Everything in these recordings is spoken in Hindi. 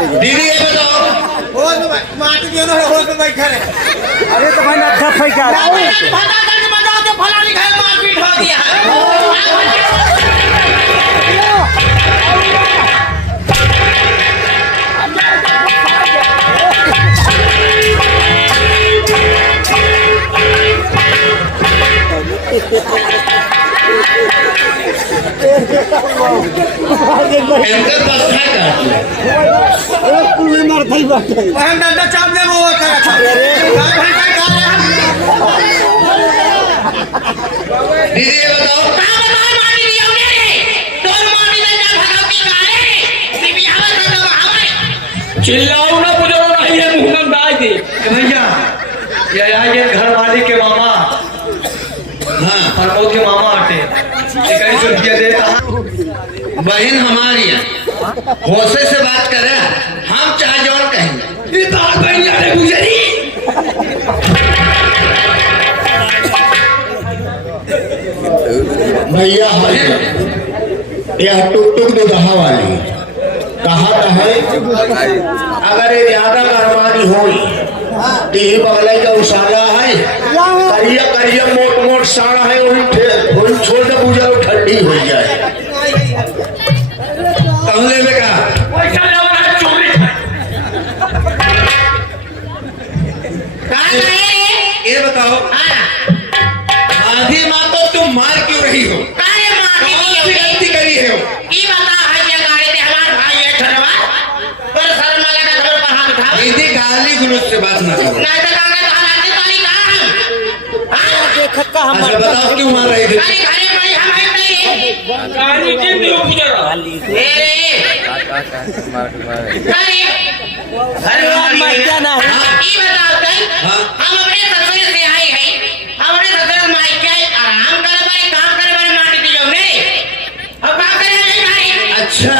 दीदी ये बताओ माटी दियो ना हो तो बैठा रहे। अरे तो भाई अच्छा फै क्या फटा करके बजाओ तो फला लिखा है मारपीट हो दिया है। इनका बस है पूरी मार थई बाटे हम डंडा चापने में वो करा था। दीदी ये बताओ माटी दियो मेरे तोर माटी ले जा भगाओ के मारे बीबी हवा तो हवा चिल्लाओ ना बुझाओ नहीं है मुंह में डाल दे भैया ये घर वाले के मामा हाँ प्रमोद के मामा आटे 21 रुपया देता बहन हमारी है होशे से बात करे हम चाहे जौन कहेंगे ये बात बहन यार गुजरी भैया है यह टुक टुक दुदहा वाली कहा है अगर ये ज्यादा मेहरबानी हुई तो ये बगल का उसाला है करिया करिया मोट मोट साड़ा है वही छोड़ दे पूजा ठंडी हो जाए कहने में कहा पैसा ले वाला चोरी ये बताओ आधी माँ तो तुम मार क्यों रही हो काहे माटी कौन दियो सी गलती करी है ई बता है जे गाड़ी ते हमार भाई है छोटवा पर शर्मा लगा घर पर हाथ उठाओ दीदी गाली गलौज से बात ना करो नहीं तो कांगे हालांकि ताली का हां देख का हम अच्छा बताओ क्यों मार रही थी अरे घरे में हम है नहीं गाड़ी के दियो गुजरा ए अरे मार क्या ना है ई बताओ तई हाँ। हम अपने ससुर से आई है हमरे ससुर माई के आराम करे बारे काम करे बारे माटी दियो ने अब काम करे नहीं भाई अच्छा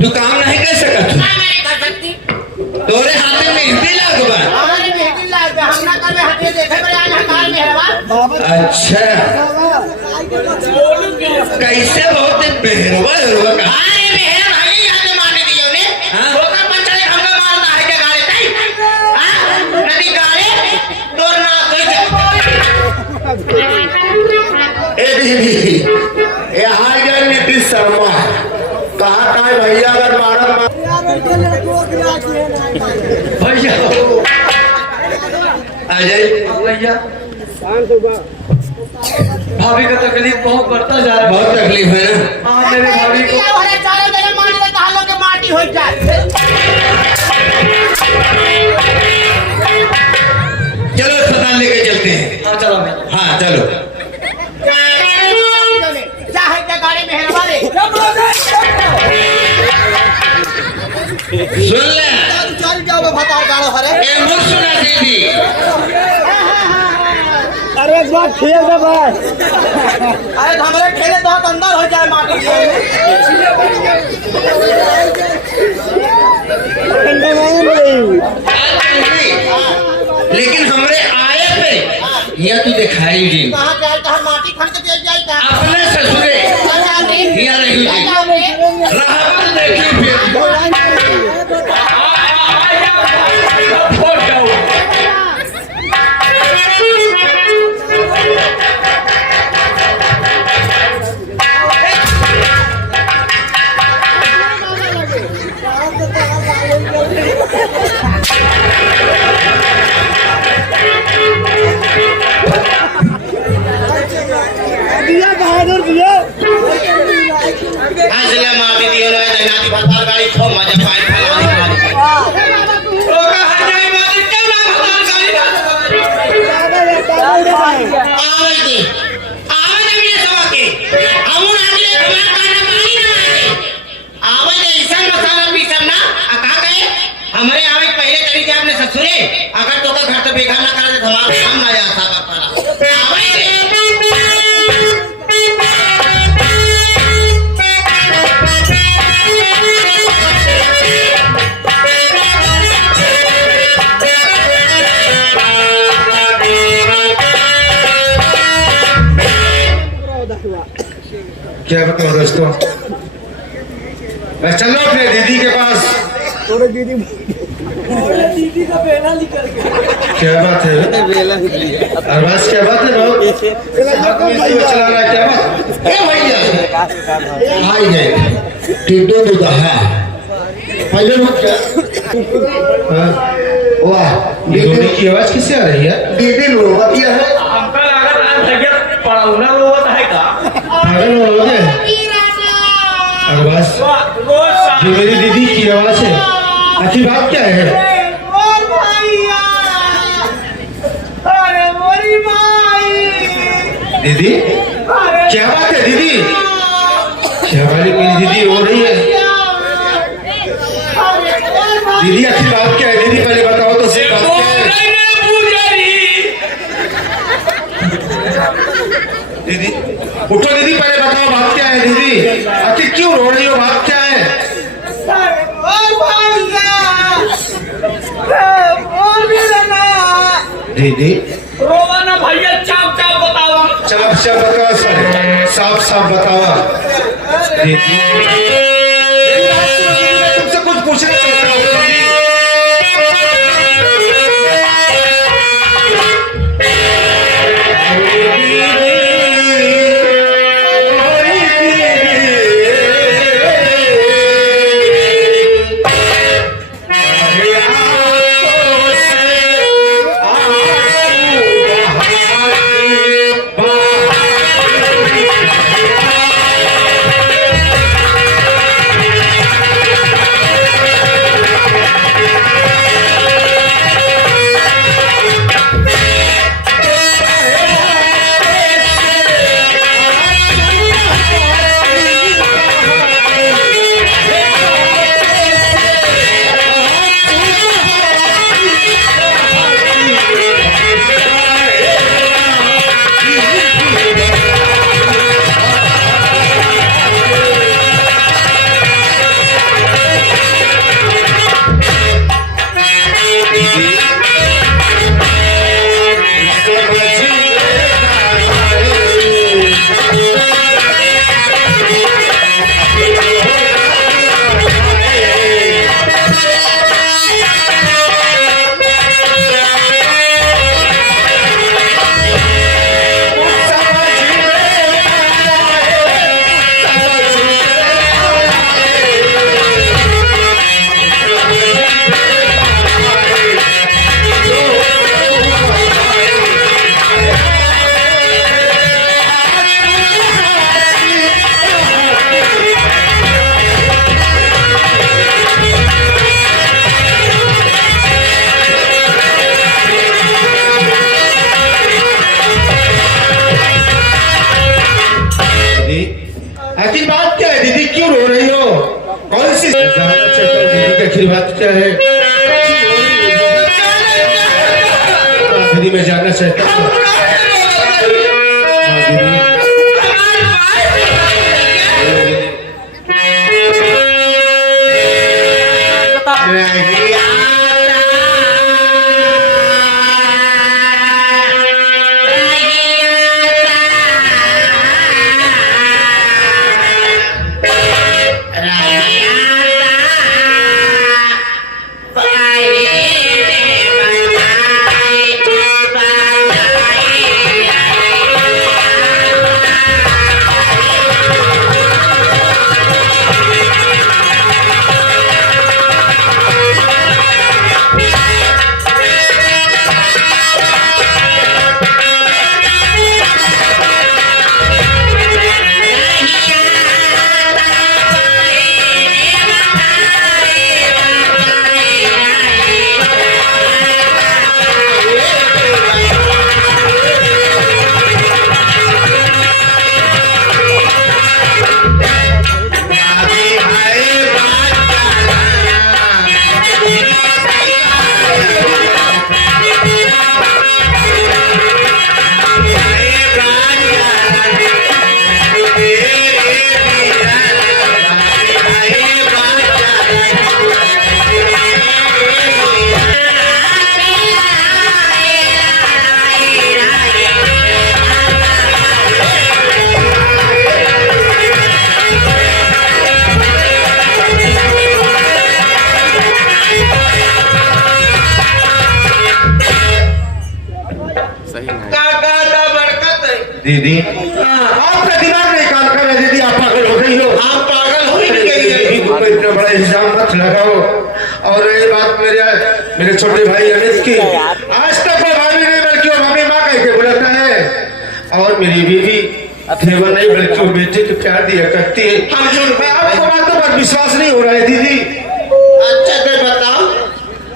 तू काम नहीं कर सकत मैं नहीं कर सकती तोरे हाथ में मेहंदी लगवा हमारे मेहंदी लाग हम ना करे हटे देखे बड़े आज हकार मेहरबा अच्छा कैसे बहुत मेहरबा होगा का अरे मेहर भाई आते मारने दियो ने हाँ। होकर पंचले हमका मारना है के गाड़ी तई हां नदी गाड़ी तोर ना कोई ए दीदी ये हाय गए नीतीश शर्मा कहा था भैया अगर मारत भैया आ जाए भैया भाभी का तकलीफ बहुत बढ़ता जा रहा है बहुत तकलीफ है ना हाँ मेरे भाभी को क्या होरे चारों जगह मारने तो हालों के माटी हो जाए चलो अस्पताल लेके चलते हैं हाँ चलो मैं हाँ चलो चाहे के गाड़ी मेहरबा रे सुन ले चल जाओ बता गाड़ो हरे ए मुझ सुना दीदी अरे एक बार खेल दे भाई अरे हमारे ठेले तो अंदर हो जाए माटी लेकिन हमरे आए पे यह तू दिखाई दी कहां जाए कहां माटी खन के दे जाए का अपने ससुरे हिया रही थी राहत देखी फिर फोड़ जाओ दिया बहादुर दिया असले माटी दियो ना नाती भतार गाड़ी खो मजा पाई फलानी ओका हटाई मारी क्या ना भतार गाड़ी आवे दे मेरे सवा के हमन आगे घुमा काना पानी ना आवे दे ऐसा मसाला पीसम ना का कहे हमारे आवे पहले चली जाए अपने ससुरे अगर तो का घर तो बेकार ना करे तो हमारा काम ना जा सागा पाला आवे दे क्या बताऊं दोस्तों मैं चलो अपने दीदी के पास थोड़े दीदी क्या बात है अरबाज, क्या बात है भाई? चला रहा है, क्या बात? ए भैया हाय गए टिड्डो तो दहा पहले रुक जा वाह धोनी की आवाज किससे आ रही है? दीदी लोगतिया है हमका लागत आज जगह पढ़ाऊना रोवत है का पागल हो गए अरबाज, रोज जो मेरी दीदी की आवाज है, आखिर बात क्या है? दीदी क्या बात है दीदी? क्या वाली मेरी दीदी रो रही है? दीदी आखिर बात क्या है? दीदी पहले बताओ तो सही बात क्या है? दीदी उठो दीदी, पहले बताओ बात क्या है दीदी? आखिर क्यों रो रही हो? बात क्या है? दीदी रोवाना भैया चाप चाप बतावा साफ साफ बताओ, साफ साफ बताओ दीदी। तुमसे कुछ पूछना चाहता हूँ दीदी। आखिर बात क्या है दीदी? क्यों रो रही हो? कौन सी जानना चाहता हूँ दीदी की आखिर बात क्या है? दीदी मैं जानना चाहता हूँ दीदी। काका का बरकत है। दीदी आपका दिमाग नहीं काम कर रहा है दीदी, आप पागल हो गई हो। आप पागल हो ही गई है। दीदी को इतना बड़ा इल्जाम मत लगाओ। और रही बात मेरे छोटे भाई अमित की, आज तक वो भाभी नहीं बल्कि वो मम्मी माँ कह के बुलाता है। और मेरी बीवी देवर नहीं बल्कि वो बेटे को प्यार दिया करती है। हम झूठ मैं आपको बातों पर विश्वास नहीं हो रहा है दीदी। अच्छा तो बताओ,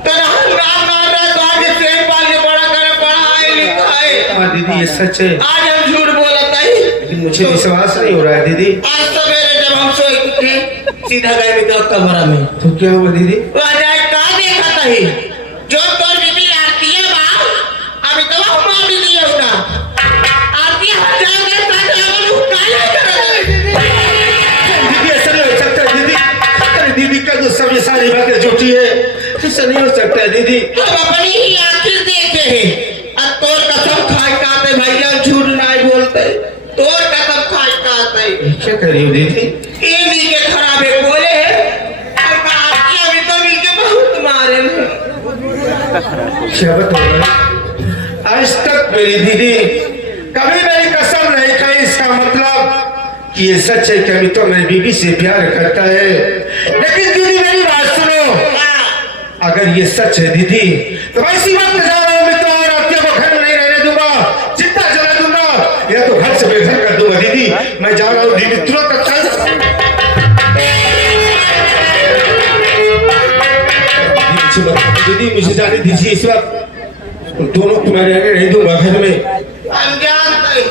तो हम काम कर रहे तो आगे ट्रेन पाल के बड़ा करे, पढ़ाए लिखाए। हाँ दीदी ये सच है, आज हम झूठ बोलता ही। लेकिन मुझे विश्वास नहीं हो रहा है दीदी। आज सवेरे जब हम सोए उठे सीधा गए मित्र कमरा में, तो क्या हुआ दीदी? तो अजाय का देखा था जो तोर बीबी आरती है बा, अभी तो हम मार भी दिए उना आरती हजार के साथ हम काला कर दीदी ऐसा नहीं हो सकता है दीदी। अरे दीदी का जो सब ये सारी बातें झूठी है, ऐसा नहीं हो सकता है दीदी। हम अपनी ही आंखें देखे हैं। अब तोर कसम खाए काते भैया झूठ नहीं बोलते, तोर कसम खाए काते क्या कर रही हो दीदी? ये मिल के खराबे बोले हैं। अब आरती अभी तो मिल के बहुत मारे हैं। क्या बताऊं? आज तक मेरी दीदी कभी मेरी कसम नहीं खाई। इसका मतलब कि ये सच है कि अभी तो मेरी बीबी से प्यार करता है। लेकिन दीदी मेरी बात सुनो, अगर ये सच है दीदी तो मैं इसी वक्त जा रहा हूँ। मैं तो और आपके को घर में नहीं रहने दूंगा, चिंता जला दूंगा, या तो घर से बेघर कर दूंगा। दीदी मैं जा रहा हूँ दीदी, तुरंत दीदी मुझे जाने दीजिए। इस वक्त दोनों को मैं रहने नहीं दूंगा घर में। अनजान तारे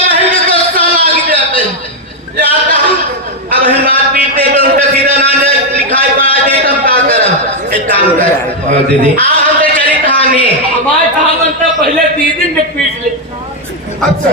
महल में कस्ता लाग जाते जाता। अब हम बात पीते तो उल्टा सीधा ना जाए लिखाई पड़ा दे हम का करब। एक काम कर हाँ दीदी, आ हम तो चली थाने। हमारे कहा बनता पहले दीदी ने पीट ले। अच्छा